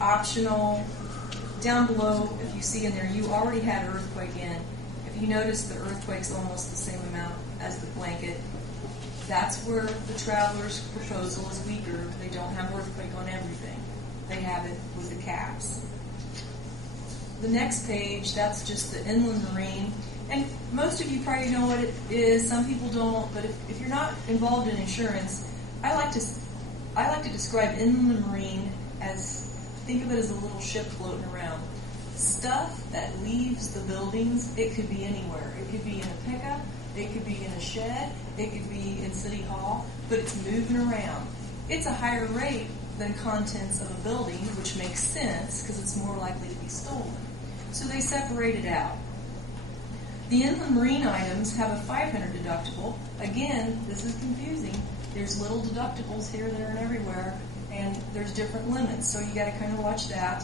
optional. Down below, if you see in there, you already had earthquake in. If you notice, the earthquake's almost the same amount as the blanket. That's where the traveler's proposal is weaker. They don't have earthquake on everything. They have it with the caps. The next page, that's just the inland marine. And most of you probably know what it is. Some people don't. But if you're not involved in insurance, I like to describe inland marine as, think of it as a little ship floating around. Stuff that leaves the buildings, it could be anywhere. It could be in a pickup, it could be in a shed, it could be in City Hall, but it's moving around. It's a higher rate than contents of a building, which makes sense because it's more likely to be stolen. So they separate it out. The inland marine items have a $500 deductible. Again, this is confusing. There's little deductibles here, there, and everywhere, and there's different limits, so you got to kind of watch that.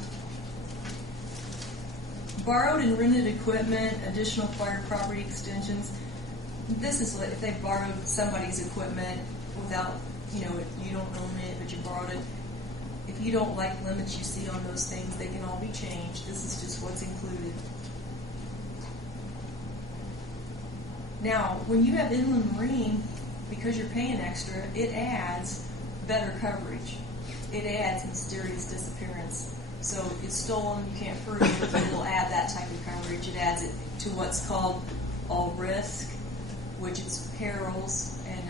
Borrowed and rented equipment, additional acquired property extensions. This is if they borrowed somebody's equipment without, you don't own it, but you borrowed it. If you don't like limits you see on those things, they can all be changed. This is just what's included. Now, when you have inland marine, because you're paying extra, it adds better coverage. It adds mysterious disappearance. So it's stolen, you can't prove it, but it'll add that type of coverage. It adds it to what's called all risk, which is perils and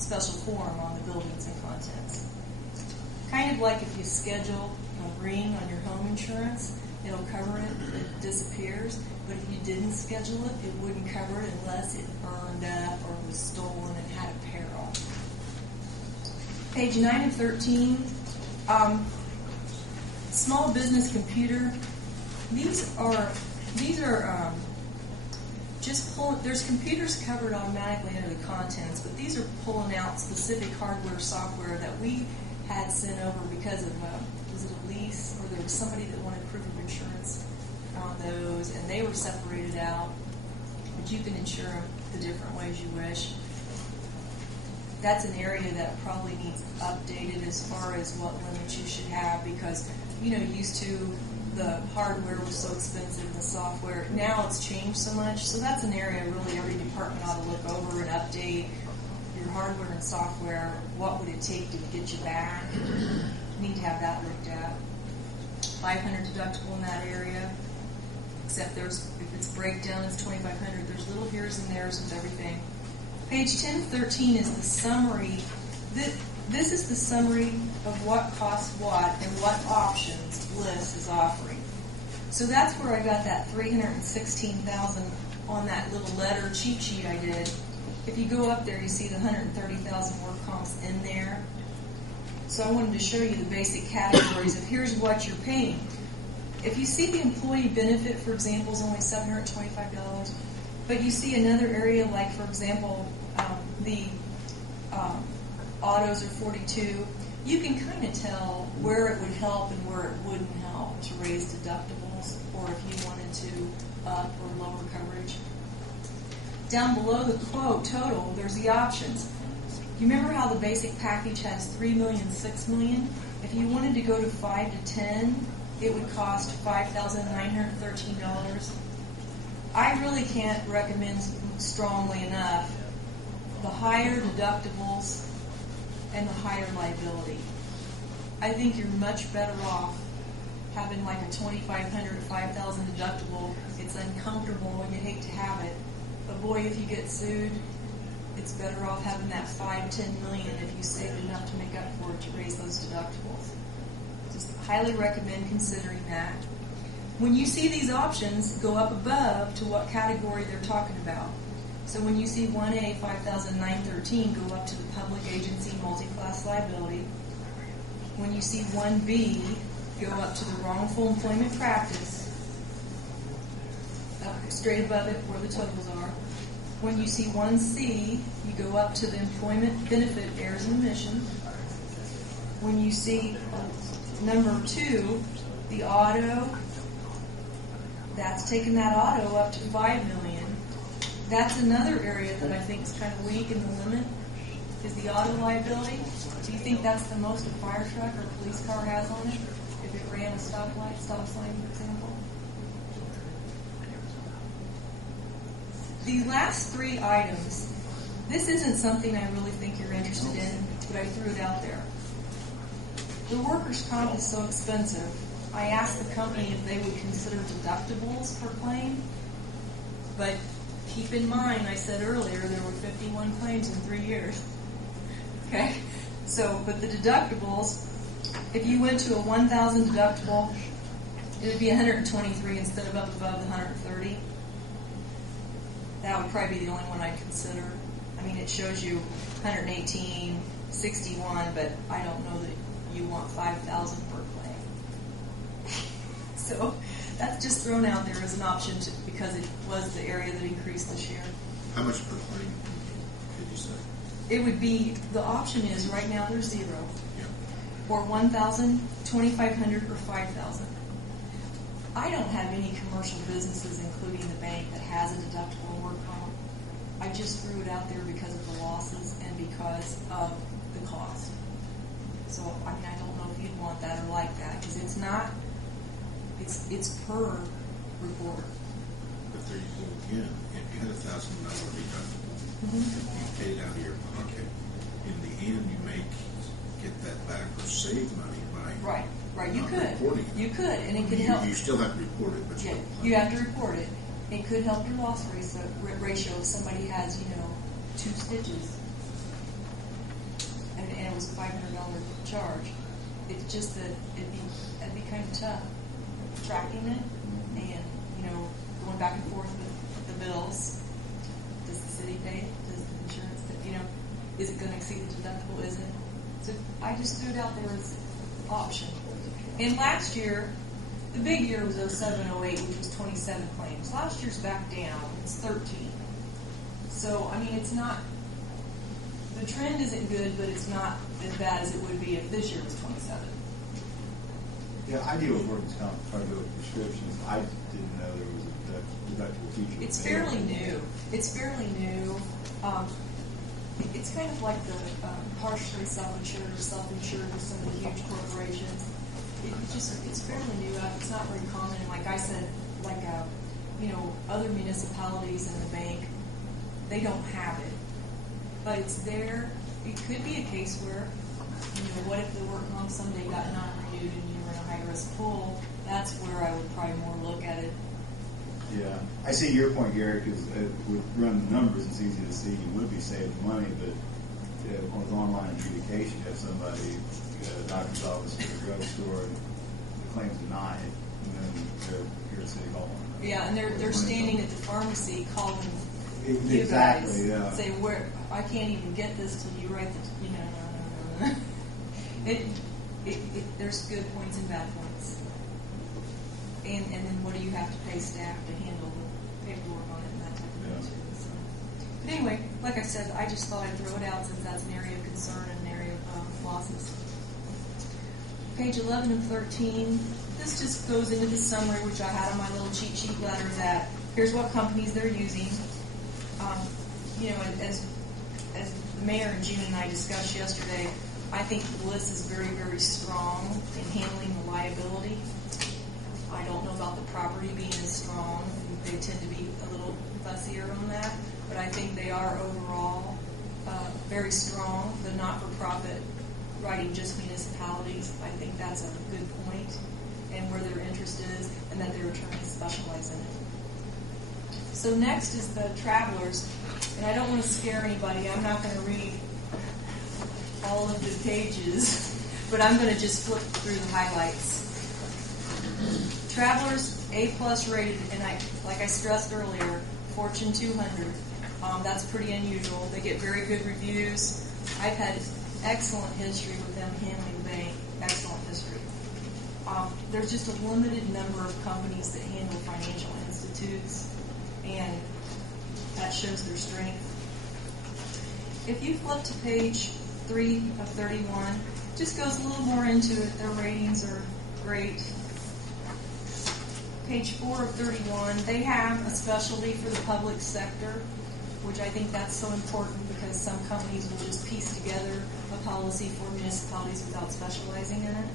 special form on the buildings and contents. Kind of like if you schedule a ring on your home insurance, it'll cover it, it disappears. But if you didn't schedule it, it wouldn't cover it unless it burned up or was stolen and had a peril. Page 9 and 13. Small business computer. These are just pulling. There's computers covered automatically under the contents, but these are pulling out specific hardware, software that we had sent over because of was it a lease or there was somebody that wanted proof of insurance on those, and they were separated out. But you can insure them the different ways you wish. That's an area that probably needs updated as far as what limits you should have because, used to the hardware was so expensive, the software. Now it's changed so much. So that's an area really every department ought to look over and update your hardware and software. What would it take to get you back? You need to have that looked at. $500 deductible in that area. Except if it's breakdown, it's $2,500. There's little here's and there's with everything. Page 10 to 13 is the summary. This is the summary of what costs what and what options Bliss is offering. So that's where I got that $316,000 on that little letter cheat sheet I did. If you go up there, you see the $130,000 work comps in there. So I wanted to show you the basic categories of here's what you're paying. If you see the employee benefit, for example, is only $725, but you see another area like, for example, the autos are $42, you can kind of tell where it would help and where it wouldn't help to raise deductibles or if you wanted to up or lower coverage. Down below the quote total, there's the options. You remember how the basic package has $3 million, $6 million? If you wanted to go to 5 to 10, it would cost $5,913. I really can't recommend strongly enough the higher deductibles and the higher liability. I think you're much better off having like a $2,500 or $5,000 deductible. It's uncomfortable and you hate to have it. But boy, if you get sued, it's better off having that $5-10 million if you saved enough to make up for it to raise those deductibles. Just highly recommend considering that. When you see these options, go up above to what category they're talking about. So when you see 1A, $5,913, go up to the public agency multi-class liability. When you see 1B, go up to the wrongful employment practice, up straight above it where the totals are. When you see 1C, you go up to the employment benefit errors and omissions. When you see number 2, the auto, that's taking that auto up to $5 million. That's another area that I think is kind of weak in the limit, is the auto liability. Do you think that's the most a fire truck or a police car has on it? if it ran a stop sign, for example. The last three items, this isn't something I really think you're interested in, but I threw it out there. The workers' comp is so expensive. I asked the company if they would consider deductibles per claim, but keep in mind, I said earlier, there were 51 claims in 3 years. Okay? So, but the deductibles, if you went to a 1,000 deductible, it would be 123 instead of up above the 130. That would probably be the only one I'd consider. I mean, it shows you 118, 61, but I don't know that you want 5,000 per claim. So that's just thrown out there as an option because it was the area that increased this year. How much per claim did you say? It would be, the option is right now there's 0. Yeah. Or 1,000, 2,500, or 5,000. I don't have any commercial businesses, including the bank, that has a deductible in work comp. I just threw it out there because of the losses and because of the cost. So, I mean, I don't know if you'd want that or like that, because it's not, it's per report. But there you go again. If you had $1,000 deductible, Mm-hmm. you paid it out of your pocket, in the end you may get that back or save money by Right, you not could. reporting it. You could, and it could help. You still have to report it, but Yeah, you have to report it. It could help your loss ratio if somebody has, 2 stitches, and it was a $500 charge. It's just that it'd be kind of tough tracking it, and going back and forth with the bills. Does the city pay it? Does the insurance pay? Is it going to exceed the deductible? Is it? So I just threw it out there as an option. And last year, the big year was 07-08, which was 27 claims. Last year's back down. It's 13. So, I mean, it's not, the trend isn't good, but it's not as bad as it would be if this year was 27. Yeah, I deal with workers' comp, try to do with prescriptions. I didn't know there was a deductible feature. It's fairly new. It's fairly new. It's kind of like the partially self-insured or self-insured with some of the huge corporations. It's fairly new. It's not very common. And like I said, other municipalities and the bank, they don't have it. But it's there. It could be a case where, what if the work comp someday got non-renewed and you were in a high-risk pool? That's where I would probably more look at it. Yeah, I see your point, Gary, because with run the numbers, it's easy to see you would be saving money, but with online adjudication, you have somebody at a doctor's office or a drugstore and the claim's denied, and then they're here at City Hall. Yeah, and they're standing at the pharmacy calling you exactly, guys, yeah. say, I can't even get this till you write the, there's good points and bad points. And then what do you have to pay staff to handle the paperwork on it and that type of thing too. So. But anyway, like I said, I just thought I'd throw it out since that's an area of concern and an area of losses. Page 11 and 13, this just goes into the summary, which I had on my little cheat sheet letter, that here's what companies they're using. As the mayor and Gina and I discussed yesterday, I think Bliss is very, very strong in handling the liability. I don't know about the property being as strong. They tend to be a little fussier on that, but I think they are overall very strong. The not-for-profit writing just municipalities, I think that's a good point, and where their interest is, and that their attorneys specialize in it. So next is the travelers, and I don't want to scare anybody. I'm not going to read all of the pages, but I'm going to just flip through the highlights. Travelers, A+ rated, and like I stressed earlier, Fortune 200. That's pretty unusual. They get very good reviews. I've had excellent history with them handling the bank. Excellent history. There's just a limited number of companies that handle financial institutes, and that shows their strength. If you flip to page 3 of 31, just goes a little more into it. Their ratings are great. Page 4 of 31, they have a specialty for the public sector, which I think that's so important because some companies will just piece together a policy for municipalities without specializing in it.